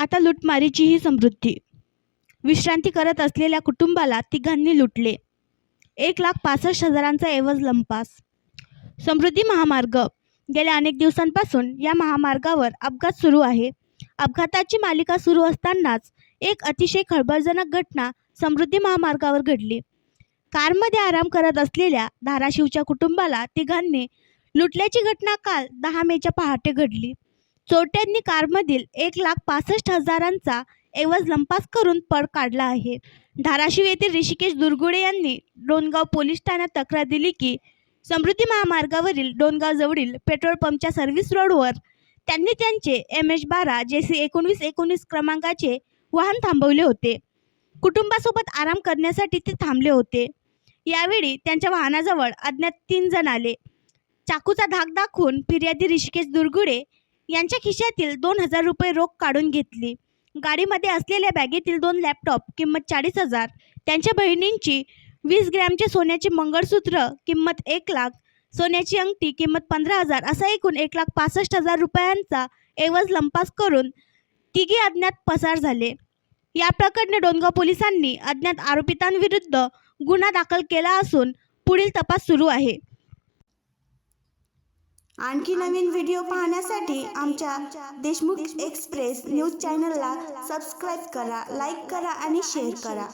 आता लुटमारीचीही समृद्धी. विश्रांती करत असलेल्या कुटुंबाला तिघांनी लुटले. 1,65,000चा एवज लंपास. समृद्धी महामार्ग. गेल्या अनेक दिवसांपासून या महामार्गावर अपघात सुरू आहे. अपघाताची मालिका सुरू असतानाच एक अतिशय खळबळजनक घटना समृद्धी महामार्गावर घडली. कारमध्ये आराम करत असलेल्या धाराशिवच्या कुटुंबाला तिघांनी लुटल्याची घटना काल 10 मेच्या पहाटे घडली. चोरट्यांनी कारमधील 1,65,000चा एवज लंपास करून पळ काढला आहे. धाराशिव येथील ऋषिकेश दुर्गुडे यांनी डोणगाव पोलीस ठाण्यात तक्रार दिली की समृद्धी महामार्गावरील डोणगावजवळील पेट्रोल पंपच्या सर्व्हिस रोडवर त्यांनी त्यांचे MH12 JC 1919 क्रमांकाचे वाहन थांबवले होते. कुटुंबासोबत आराम करण्यासाठी ते थांबले होते. यावेळी त्यांच्या वाहनाजवळ अज्ञात 3 जण आले. चाकूचा धाक दाखवून फिर्यादी ऋषिकेश दुर्गुडे यांच्या खिशातील 2,000 रुपये रोख काढून घेतली. गाडीमध्ये असलेल्या बॅगेतील 2 लॅपटॉप किंमत 40,000, त्यांच्या बहिणींची 20 ग्रॅमचे सोन्याचे मंगळसूत्र किंमत 1,00,000, सोन्याची अंगठी किंमत 15,000 असा एकूण 1,65,000 रुपयांचा एवज लंपास करून तिघे अज्ञात पसार झाले. या प्रकरणी डोणगाव पोलिसांनी अज्ञात आरोपितांविरुद्ध गुन्हा दाखल केला असून पुढील तपास सुरू आहे. आणखी नवीन व्हिडिओ पाहण्यासाठी आमच्या देशमुख एक्सप्रेस न्यूज चॅनलला सबस्क्राईब करा, लाईक करा आणि शेअर करा.